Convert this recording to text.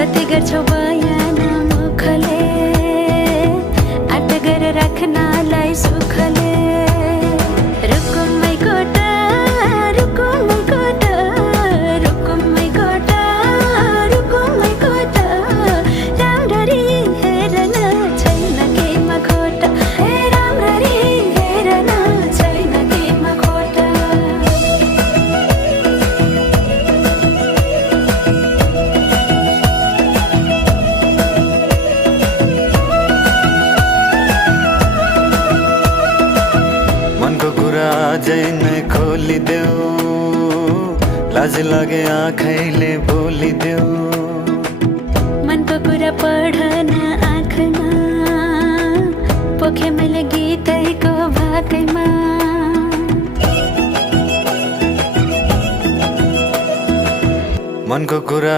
कति गर्छौ बयान मुखले आट गर राख्नलाई सुखले रुकुमै कोटा रुकुमै कोटा रुकुमै कोटा रुकुमै कोटा राम्ररी हेर्न छैन केमा खोटा राम्ररी हेर्न छैन केमा खोटा मनको कुरा अझै नै खोलिदेऊ लाज लागे आँखैले बोलिदेऊ मनको कुरा पढ्न आँखमा पोखे मैले गीतैको भाकैमा मनको कुरा